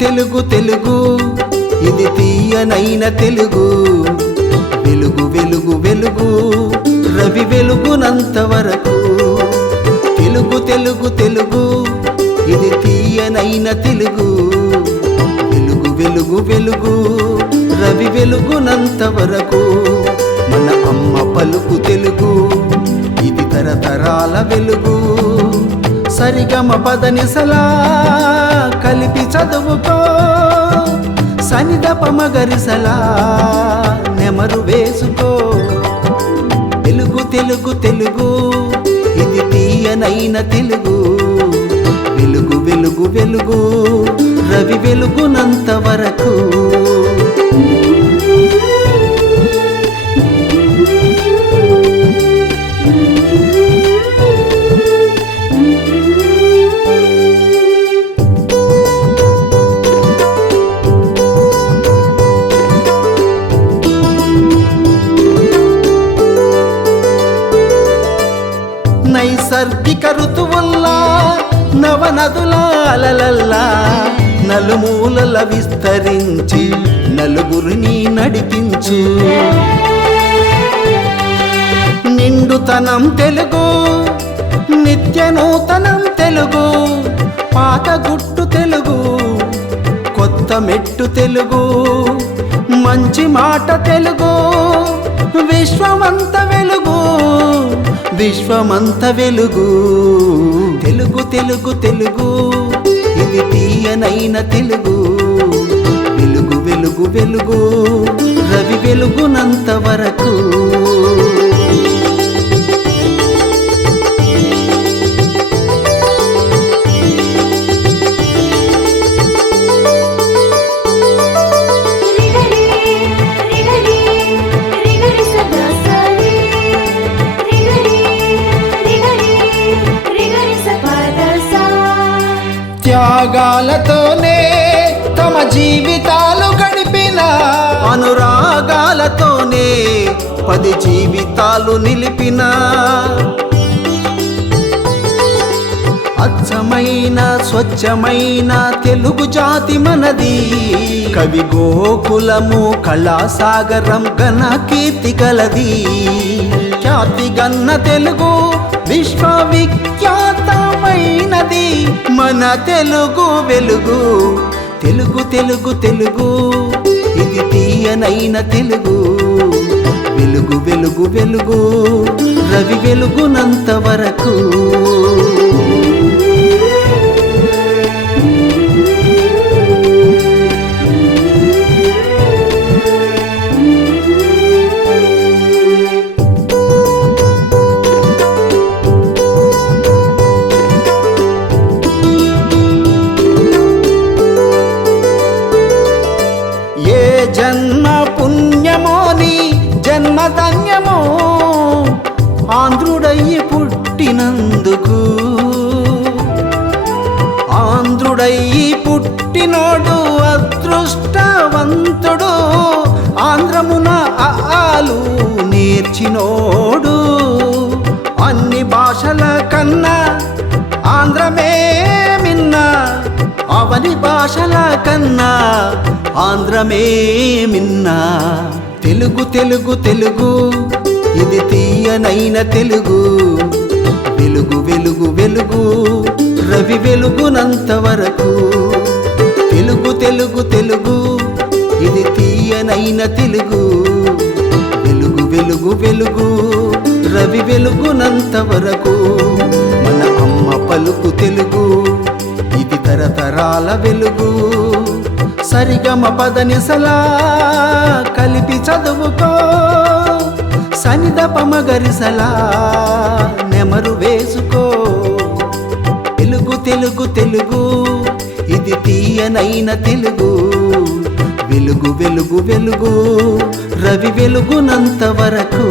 తెలుగు తెలుగు ఇది తీయనైన తెలుగు వెలుగు వెలుగు వెలుగు రవి వెలుగునంత వరకు తెలుగు తెలుగు తెలుగు ఇది తీయనైన తెలుగు వెలుగు వెలుగు వెలుగు రవి వెలుగునంత వరకు మన అమ్మ పలుకు తెలుగు ఇది తరతరాల వెలుగు సరిగమ పదనిసలా కలిపి చదువుకో సనిదప మగరిసలా నెమరు వేసుకో తెలుగు తెలుగు తెలుగు ఇది తీయనైన తెలుగు వెలుగు వెలుగు వెలుగు రవి వెలుగునంత వరకు నైసర్గిక ఋతువుల్లా నవనదులా అలలల్లా నలుమూలల విస్తరించి నలుగురిని నడిపించు నిండుతనం తెలుగు నిత్య నూతనం తెలుగు పాత గుట్టు తెలుగు కొత్త మెట్టు తెలుగు మంచి మాట తెలుగు విశ్వమంత వెలుగు విశ్వమంత వెలుగు తెలుగు తెలుగు తెలుగు ఇది తీయనైన తెలుగు వెలుగు వెలుగు వెలుగు రవి వెలుగునంత వరకు త్యాగాలతోనే తమ జీవితాలు గడిపిన అనురాగాలతోనే 10 జీవితాలు నిలిపిన అచ్చమైన స్వచ్ఛమైన తెలుగు జాతి మనది కవి గోకులము కళాసాగరం ఘన కీర్తి గలది ఖ్యాతి గన్న తెలుగు విశ్వవిఖ్యాతమైనది మన తెలుగు వెలుగు తెలుగు తెలుగు తెలుగు ఇది తీయనైన తెలుగు వెలుగు వెలుగు వెలుగు రవి వెలుగునంత వరకు జన్మ పుణ్యమో నీ జన్మధన్యమో ఆంధ్రుడయ్యి పుట్టినందుకు ఆంధ్రుడయ్యి పుట్టినోడు అదృష్టవంతుడు ఆంధ్రమున ఆలు నేర్చినోడు అన్ని భాషల కన్నా ఆంధ్రమే మిన్నా అవని భాషల కన్నా ఆంధ్రమే మిన్నా తెలుగు తెలుగు తెలుగు ఇది తీయనైన తెలుగు వెలుగు వెలుగు వెలుగు రవి వెలుగునంత వరకు తెలుగు తెలుగు తెలుగు ఇది తీయనైన తెలుగు వెలుగు వెలుగు వెలుగు రవి వెలుగునంత వరకు మన అమ్మ పలుకు తెలుగు ఇది తరతరాల వెలుగు సరిగమ పదనిసలా కలిపి చదువుకో సనిదప మగరిసలా నెమరు వేసుకో తెలుగు తెలుగు తెలుగు ఇది తీయనైన తెలుగు వెలుగు వెలుగు వెలుగు రవి వెలుగునంత వరకు